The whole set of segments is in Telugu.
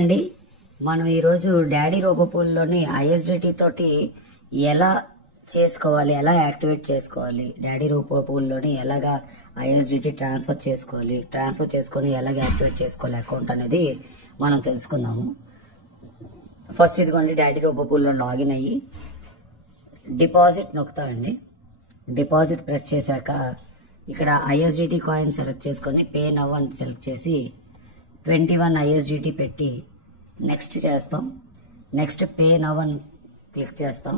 అండి మనం ఈ రోజు డాడీ రోబోపూల్లోని ఐఎస్డిటి తోటి ఎలా చేసుకోవాలి, ఎలా యాక్టివేట్ చేసుకోవాలి, డాడీ రోబోపూల్లోని ఎలాగా ఐఎస్డిటి ట్రాన్స్ఫర్ చేసుకొని ఎలాగ యాక్టివేట్ చేసుకోవాలి అకౌంట్ అనేది మనం తెలుసుకుందాము. ఫస్ట్ ఇదిగోండి, డాడీ రోబోపూల్లో లాగిన్ అయ్యి డిపాజిట్ నొక్కుతామండి. డిపాజిట్ ప్రెస్ చేశాక ఇక్కడ ఐఎస్డిటి కాయిన్ సెలెక్ట్ చేసుకొని పే నవ్ అని సెలెక్ట్ చేసి 21 ఐఎస్డిటి పెట్టి నెక్స్ట్ చేస్తాం. నెక్స్ట్ పే నవ్ అని క్లిక్ చేస్తాం.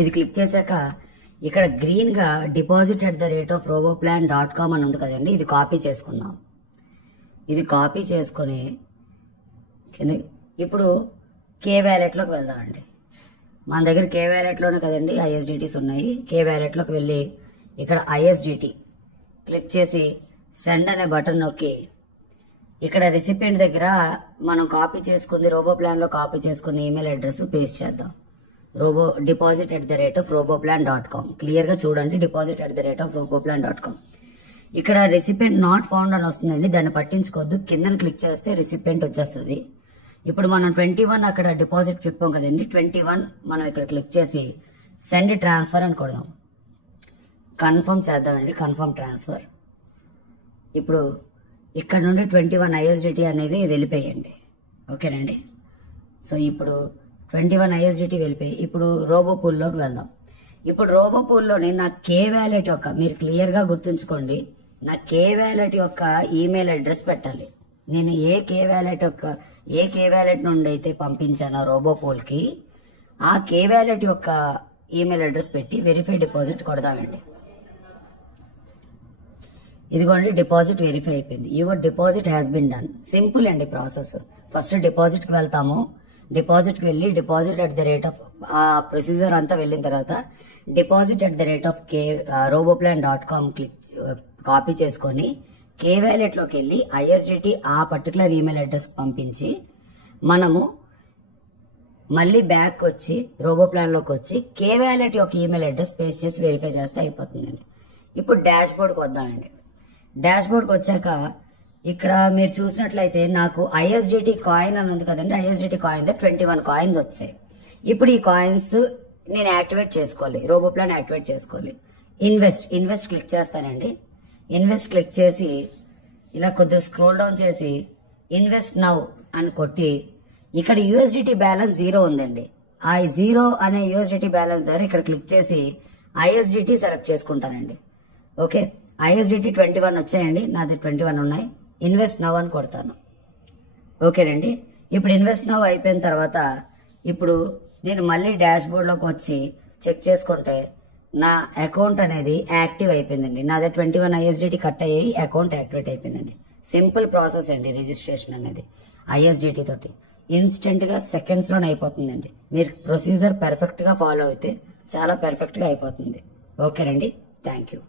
ఇది క్లిక్ చేశాక ఇక్కడ గ్రీన్ గా deposit@roboplan.com అని ఉంది కదండి, ఇది కాపీ చేసుకుందాం. ఇది కాపీ చేసుకొని ఇప్పుడు కే వ్యాలెట్లోకి వెళ్దామండి. మన దగ్గర కే వ్యాలెట్లోనే కదండి ఐఎస్డిటీస్ ఉన్నాయి. కే వ్యాలెట్లోకి వెళ్ళి ఇక్కడ ఐఎస్డిటి క్లిక్ చేసి సెండ్ అనే బటన్ నొక్కి ఇక్కడ రిసిపియంట్ దగ్గర మనం కాపీ చేసుకుంది రోబోప్లాన్ లో కాపీ చేసుకున్న ఈమెయిల్ అడ్రస్ పేస్ట్ చేద్దాం. deposit@roboplan.com క్లియర్ గా చూడండి, deposit@roboplan.com. ఇక్కడ రిసిపియంట్ నాట్ ఫౌండ్ అని వస్తుందండి, దాన్ని పట్టించుకోవద్దు. కింద క్లిక్ చేస్తే రిసిపియంట్ వచ్చేస్తుంది. ఇప్పుడు మనం 21 అక్కడ డిపాజిట్ చెప్పాం కదండి, 21 మనం ఇక్కడ క్లిక్ చేసి సెండ్ ట్రాన్స్ఫర్ అని కొడదాం. కన్ఫర్మ్ చేద్దామండి, కన్ఫర్మ్ ట్రాన్స్ఫర్. ఇప్పుడు ఇక్కడ నుండి 21 ఐఎస్డిటి అనేవి వెళ్ళిపోయండి. ఓకేనండి. సో ఇప్పుడు 21 ఐఎస్డిటి వెళ్ళిపోయి ఇప్పుడు రోబోపూల్లోకి వెళ్దాం. ఇప్పుడు రోబోపూల్లోని నా కే వ్యాలెట్ యొక్క, మీరు క్లియర్ గా గుర్తుంచుకోండి, నా కే వ్యాలెట్ యొక్క ఈమెయిల్ అడ్రస్ పెట్టాలి. నేను ఏ కే వ్యాలెట్ నుండి అయితే పంపించానో రోబోపూల్ కి ఆ కే వ్యాలెట్ యొక్క ఈమెయిల్ అడ్రస్ పెట్టి వెరిఫై డిపాజిట్ కొడదామండి. ఇదిగోండి, డిపాజిట్ వెరిఫై అయిపోయింది. Your deposit has been done. Simple అండి ప్రాసెస్. ఫస్ట్ డిపాజిట్ కి వెళ్తాము. డిపాజిట్ కి వెళ్ళి deposit@ ఆ ప్రొసీజర్ అంతా వెళ్ళిన తర్వాత deposit@roboplan.com క్లిక్ కాపీ చేసుకొని కే వ్యాలెట్ లోకి వెళ్ళి ఐఎస్డిటి ఆ పర్టికులర్ ఈమెయిల్ అడ్రస్ పంపించి మనము మళ్ళీ బ్యాక్ వచ్చి రోబోప్లాన్ లోకి వచ్చి కే వ్యాలెట్ యొక్క ఈమెయిల్ అడ్రస్ పేస్ట్ చేసి వెరిఫై చేస్తే అయిపోతుందండి. ఇప్పుడు డాష్ బోర్డ్కి వద్దామండి. డాష్ బోర్డ్కి వచ్చాక ఇక్కడ మీరు చూసినట్లయితే నాకు ఐఎస్డిటి కాయిన్ అని ఉంది కదండి, ఐఎస్డిటి కాయిన్ 21 కాయిన్స్ వచ్చాయి. ఇప్పుడు ఈ కాయిన్స్ నేను యాక్టివేట్ చేసుకోవాలి, రోబోప్లాన్ యాక్టివేట్ చేసుకోవాలి. ఇన్వెస్ట్ క్లిక్ చేస్తానండి. ఇన్వెస్ట్ క్లిక్ చేసి ఇలా కొద్దిగా స్క్రోల్ డౌన్ చేసి ఇన్వెస్ట్ నౌ అని కొట్టి ఇక్కడ యూఎస్డిటి బ్యాలెన్స్ 0 ఉందండి. ఆ 0 అనే యూఎస్డిటి బ్యాలెన్స్ దగ్గర ఇక్కడ క్లిక్ చేసి ఐఎస్డిటి సెలెక్ట్ చేసుకుంటానండి. ఓకే, ఐఎస్డిటి 21 వచ్చాయండి, నాది 21 ఉన్నాయి. ఇన్వెస్ట్ నవ్ అని కొడతాను. ఓకేనండి. ఇప్పుడు ఇన్వెస్ట్ నవ్ అయిపోయిన తర్వాత ఇప్పుడు నేను మళ్ళీ డాష్ బోర్డ్లోకి వచ్చి చెక్ చేసుకుంటే నా అకౌంట్ అనేది యాక్టివ్ అయిపోయిందండి. నాది 21 ఐఎస్డిటి కట్ అయ్యి అకౌంట్ యాక్టివేట్ అయిపోయిందండి. సింపుల్ ప్రాసెస్ అండి రిజిస్ట్రేషన్ అనేది ఐఎస్డిటి తోటి. ఇన్స్టెంట్ గా సెకండ్స్ లోనే అయిపోతుందండి. మీరు ప్రొసీజర్ పర్ఫెక్ట్ గా ఫాలో అయితే చాలా పర్ఫెక్ట్ గా అయిపోతుంది. ఓకేనండి, థ్యాంక్ యూ.